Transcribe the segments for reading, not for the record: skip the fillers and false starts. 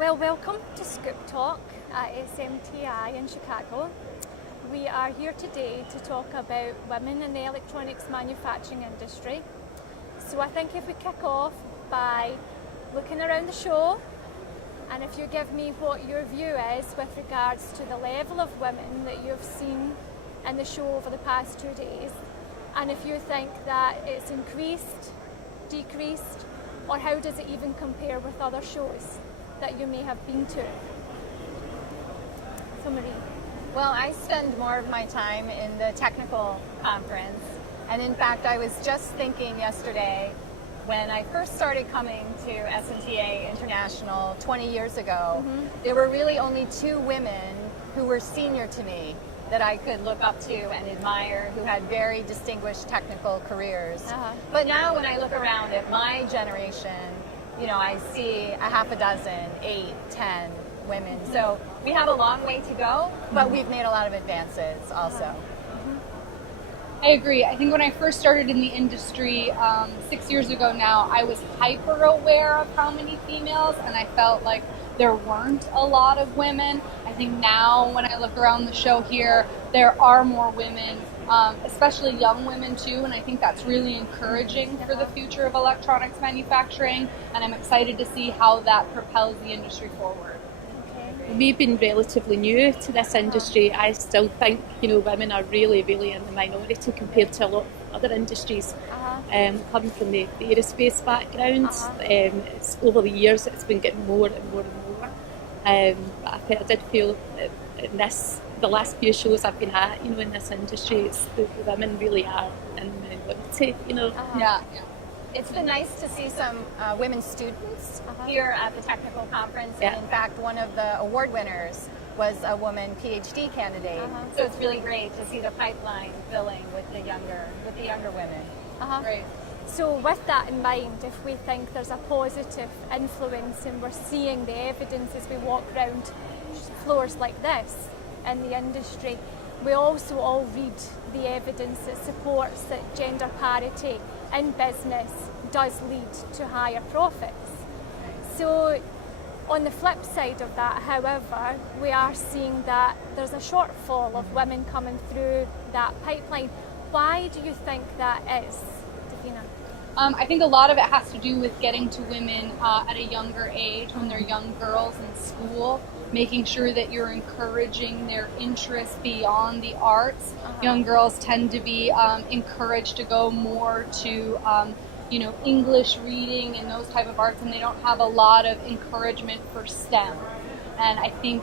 Well, welcome to ScoopTalk at SMTAi in Chicago. We are here today to talk about women in the electronics manufacturing industry. So I think if we kick off by looking around the show, and if you give me what your view is with regards to the level of women that you've seen in the show over the past 2 days, and if you think that it's increased, decreased, or how does it even compare with other shows that you may have been to? So Marie. Well, I spend more of my time in the technical conference. And in fact, I was just thinking yesterday, when I first started coming to SMTAi International 20 years ago, there were really only 2 women who were senior to me that I could look up to and admire, who had very distinguished technical careers. But now when I look around at my generation, you know, I see a half a dozen, 8, 10 women. So we have a long way to go, but we've made a lot of advances also. I agree. I think when I first started in the industry 6 years ago now, I was hyper aware of how many females, and I felt like there weren't a lot of women. I think now when I look around the show here, there are more women, especially young women too, and I think that's really encouraging for the future of electronics manufacturing, and I'm excited to see how that propels the industry forward. We've been relatively new to this industry. I still think, women are really, really in the minority compared to a lot of other industries. Coming from the aerospace background, it's over the years it's been getting more and more and more. But I did feel in the last few shows I've been at, in this industry, it's the women really are in the minority. Yeah. It's been nice to see some women students here at the technical conference. And in fact, one of the award winners was a woman PhD candidate. So it's really great to see the pipeline filling with the younger women. Great. So with that in mind, if we think there's a positive influence and we're seeing the evidence as we walk around floors like this in the industry, we also all read the evidence that supports that gender parity in business does lead to higher profits. So on the flip side of that, however, we are seeing that there's a shortfall of women coming through that pipeline. Why do you think that is, Davina? I think a lot of it has to do with getting to women at a younger age, when they're young girls in school, making sure that you're encouraging their interest beyond the arts. Young girls tend to be encouraged to go more to English reading and those type of arts, and they don't have a lot of encouragement for STEM. And I think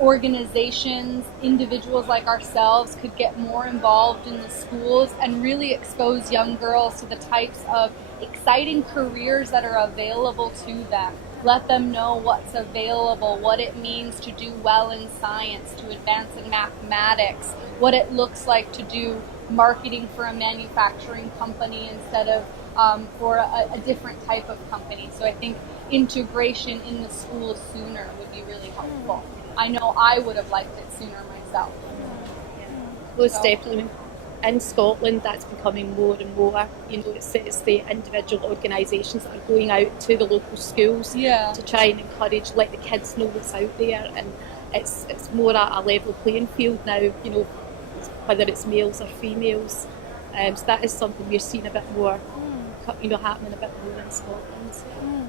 organizations, individuals like ourselves could get more involved in the schools and really expose young girls to the types of exciting careers that are available to them. Let them know what's available, what it means to do well in science, to advance in mathematics, what it looks like to do marketing for a manufacturing company instead of for a different type of company. So I think integration in the schools sooner would be really helpful. I know I would have liked it sooner myself. Most definitely. In Scotland, that's becoming more and more. It's the individual organisations that are going out to the local schools to try and encourage, let the kids know what's out there, and it's more a level playing field now. Whether it's males or females, so that is something we're seeing a bit more, happening a bit more in Scotland.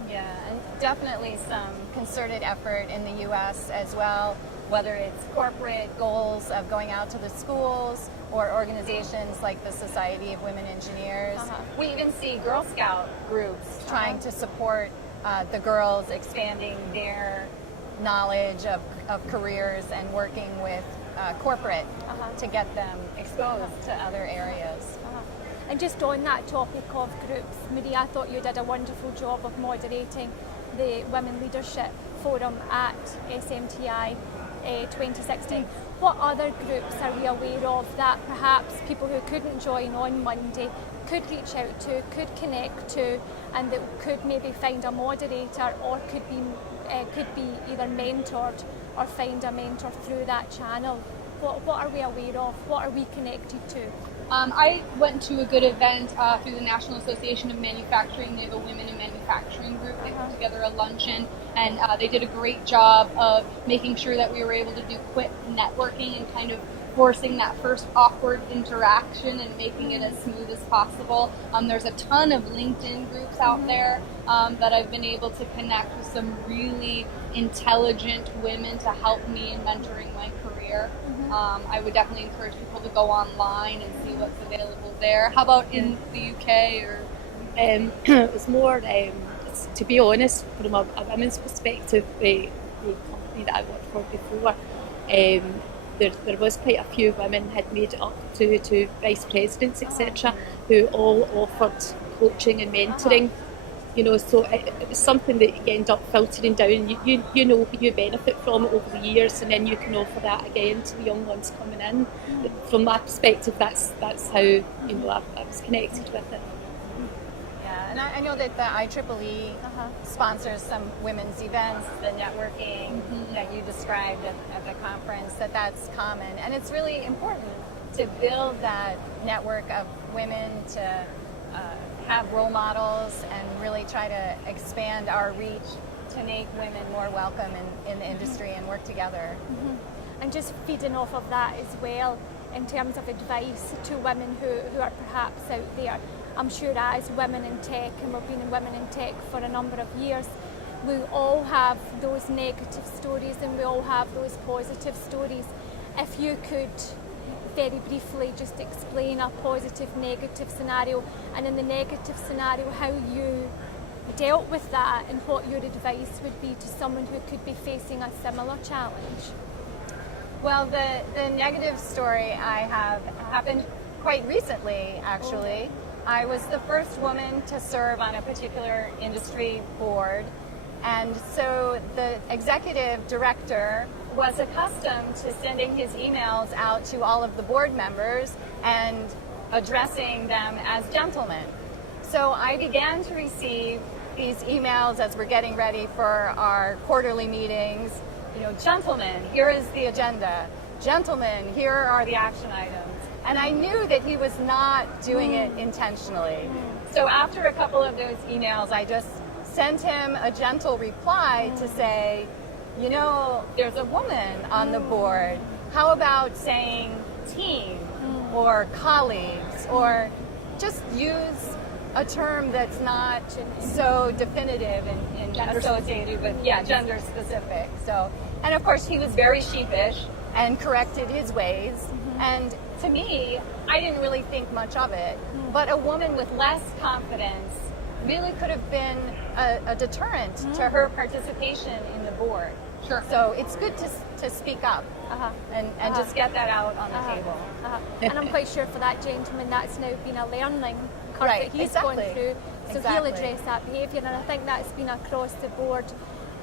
Yeah, and definitely some concerted effort in the U.S. as well, whether it's corporate goals of going out to the schools or organizations like the Society of Women Engineers. We even see Girl Scout groups trying to support the girls, expanding their knowledge of careers and working with corporate to get them exposed to other areas. And just on that topic of groups, Marie, I thought you did a wonderful job of moderating the Women Leadership Forum at SMTI 2016. What other groups are we aware of that perhaps people who couldn't join on Monday could reach out to, could connect to, and that could maybe find a moderator or could be either mentored or find a mentor through that channel? What are we aware of? What are we connected to? I went to a good event through the National Association of Manufacturing. They have a Women in Manufacturing manufacturing group. They put together a luncheon, and they did a great job of making sure that we were able to do quick networking and kind of forcing that first awkward interaction and making it as smooth as possible. There's a ton of LinkedIn groups out there that I've been able to connect with some really intelligent women to help me in mentoring my career. I would definitely encourage people to go online and see what's available there. How about in the UK? Or it was more, to be honest, from a women's perspective, the company that I worked for before, there was quite a few women had made it up to vice presidents, etc., who all offered coaching and mentoring. You know, so it was something that you end up filtering down. You know, you benefit from it over the years, and then you can offer that again to the young ones coming in. From my perspective, that's how, you know, I was connected with it. Yeah, and I know that the IEEE sponsors some women's events, the networking that you described at the conference, that's common. And it's really important to build that network of women, to have role models and really try to expand our reach to make women more welcome in the industry and work together. And just feeding off of that as well, in terms of advice to women who are perhaps out there. I'm sure as women in tech, and we've been in women in tech for a number of years, we all have those negative stories and we all have those positive stories. If you could very briefly just explain a positive, negative scenario, and in the negative scenario how you dealt with that and what your advice would be to someone who could be facing a similar challenge. Well, the negative story I have happened quite recently, actually. I was the first woman to serve on a particular industry board, and so the executive director was accustomed to sending his emails out to all of the board members and addressing them as gentlemen. So I began to receive these emails as we're getting ready for our quarterly meetings. You know, gentlemen, here is the agenda. Gentlemen, here are the action items. And I knew that he was not doing it intentionally. So after a couple of those emails, I just sent him a gentle reply to say, you know, there's a woman on the board. How about saying team or colleagues, or just use a term that's not so definitive and associated with, gender specific. So, and of course he was very sheepish and corrected his ways. And to me, I didn't really think much of it, but a woman with less confidence really could have been a deterrent to her participation in the board. Sure. So it's good to speak up and just get that out on the table. And I'm quite sure for that gentleman that's now been a learning curve Right, that he's exactly. gone through. So Exactly. he'll address that behaviour, and I think that's been across the board.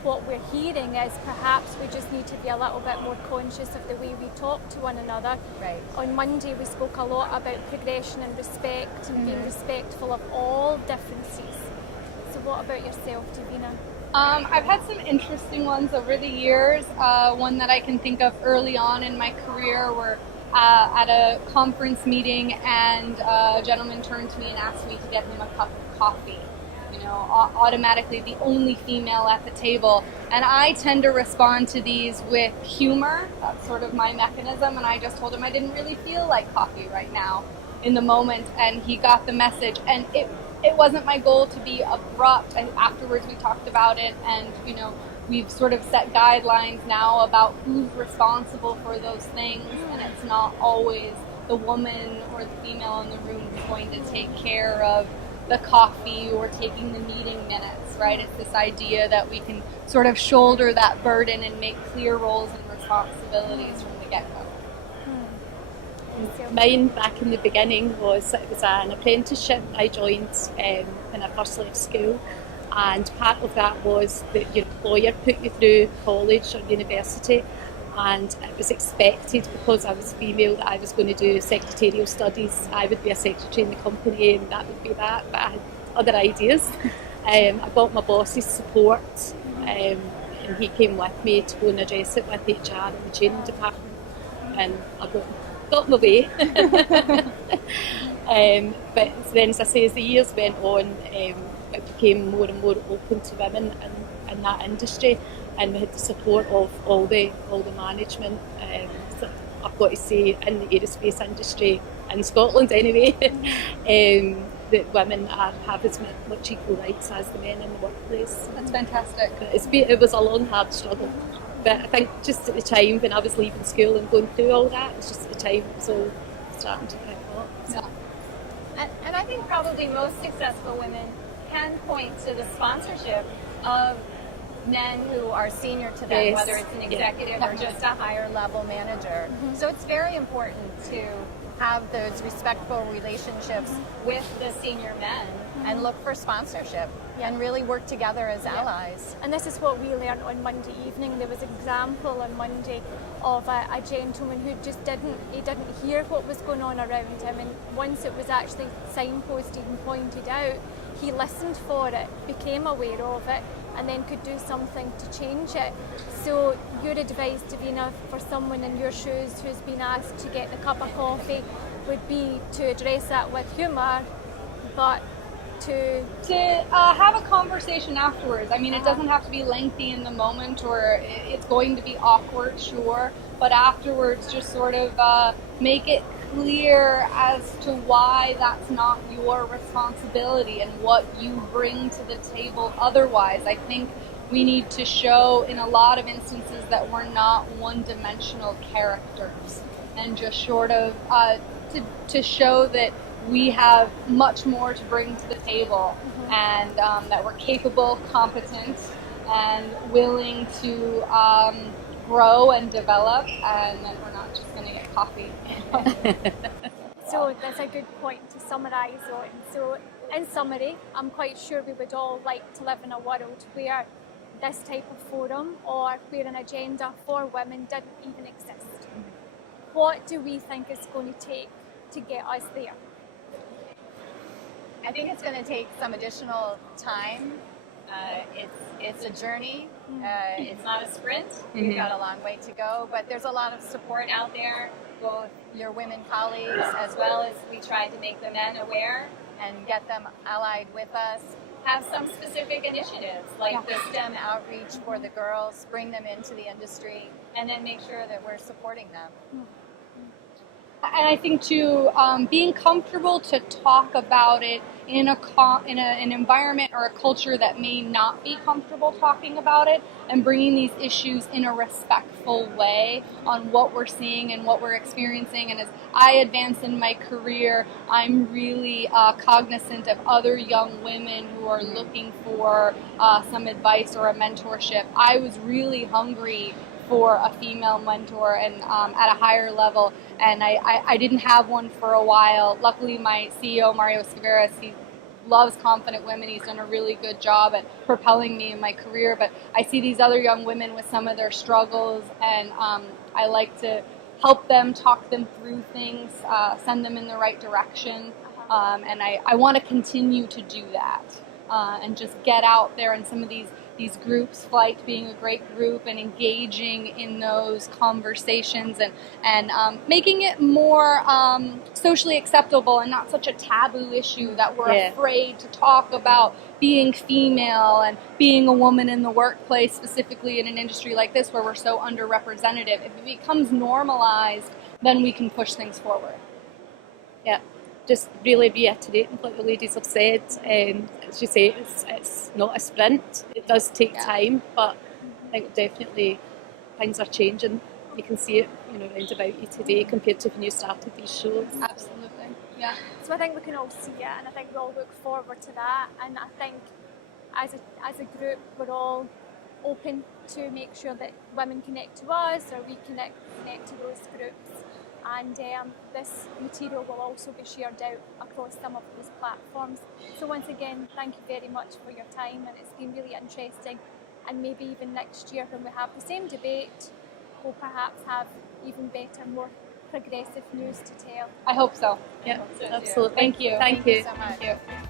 What we're hearing is perhaps we just need to be a little bit more conscious of the way we talk to one another. Right. On Monday we spoke a lot about progression and respect and being respectful of all differences. So what about yourself, Davina? I've had some interesting ones over the years. One that I can think of early on in my career were at a conference meeting, and a gentleman turned to me and asked me to get him a cup of coffee. You know, automatically the only female at the table. And I tend to respond to these with humor. That's sort of my mechanism. And I just told him I didn't really feel like coffee right now in the moment. And he got the message. And it wasn't my goal to be abrupt. And afterwards we talked about it. And, you know, we've sort of set guidelines now about who's responsible for those things. And it's not always the woman or the female in the room who's going to take care of the coffee or taking the meeting minutes, right? It's this idea that we can sort of shoulder that burden and make clear roles and responsibilities from the get-go. Mine back in the beginning was, it was an apprenticeship I joined when I first left school, and part of that was that your employer put you through college or university, and it was expected, because I was female, that I was going to do secretarial studies. I would be a secretary in the company and that would be that, but I had other ideas. I got my boss's support, and he came with me to go and address it with HR in the training department, and I got my way. But then, as I say, as the years went on, it became more and more open to women in that industry, and we had the support of all the management. So I've got to say, in the aerospace industry in Scotland anyway, that women have as much equal rights as the men in the workplace. That's fantastic. It was a long, hard struggle. But I think just at the time when I was leaving school and going through all that, it was just at the time it was all starting to pick up. So. And I think probably most successful women can point to the sponsorship of men who are senior to them, Yes. whether it's an executive or just a higher level manager. So it's very important to have those respectful relationships with the senior men and look for sponsorship and really work together as allies. And this is what we learned on Monday evening. There was an example on Monday of a gentleman who just didn't hear what was going on around him, and once it was actually signposted and pointed out, he listened for it, became aware of it, and then could do something to change it. So your advice, Davina, for someone in your shoes who's been asked to get the cup of coffee would be to address that with humour, but to have a conversation afterwards. I mean, it doesn't have to be lengthy in the moment, or it's going to be awkward, sure, but afterwards just sort of make it clear as to why that's not your responsibility and what you bring to the table otherwise. I think we need to show in a lot of instances that we're not one-dimensional characters, and just sort of to show that we have much more to bring to the table, and that we're capable, competent, and willing to grow and develop, and that we're not just going to get coffee. So that's a good point to summarise on. So in summary, I'm quite sure we would all like to live in a world where this type of forum or where an agenda for women didn't even exist. What do we think it's going to take to get us there? I think it's going to take some additional time. It's a journey. It's not a sprint. We've got a long way to go, but there's a lot of support out there, both your women colleagues as well as we try to make the men aware and get them allied with us. Have some specific initiatives like the STEM outreach for the girls, bring them into the industry, and then make sure that we're supporting them. And I think too, being comfortable to talk about it in an environment or a culture that may not be comfortable talking about it, and bringing these issues in a respectful way on what we're seeing and what we're experiencing. And as I advance in my career, I'm really cognizant of other young women who are looking for some advice or a mentorship. I was really hungry for a female mentor and at a higher level, and I didn't have one for a while. Luckily, my CEO, Mario Scaveras, he loves confident women. He's done a really good job at propelling me in my career, but I see these other young women with some of their struggles, and I like to help them, talk them through things, send them in the right direction, and I want to continue to do that, and just get out there in some of these groups, Flight being a great group, and engaging in those conversations and making it more socially acceptable and not such a taboo issue that we're afraid to talk about being female and being a woman in the workplace, specifically in an industry like this where we're so underrepresented. If it becomes normalized, then we can push things forward. Yeah. Just really reiterating what the ladies have said. As you say, it's not a sprint. It does take time, but I think definitely things are changing. You can see it, round about you today compared to when you started these shows. Absolutely, yeah. So I think we can all see it, and I think we all look forward to that. And I think as a group, we're all open to make sure that women connect to us, or we connect to those groups. And this material will also be shared out across some of those platforms. So once again, thank you very much for your time, and it's been really interesting. And maybe even next year when we have the same debate, we'll perhaps have even better, more progressive news to tell. I hope so. Yeah, So absolutely. Thank you. Thank you so much. Thank you.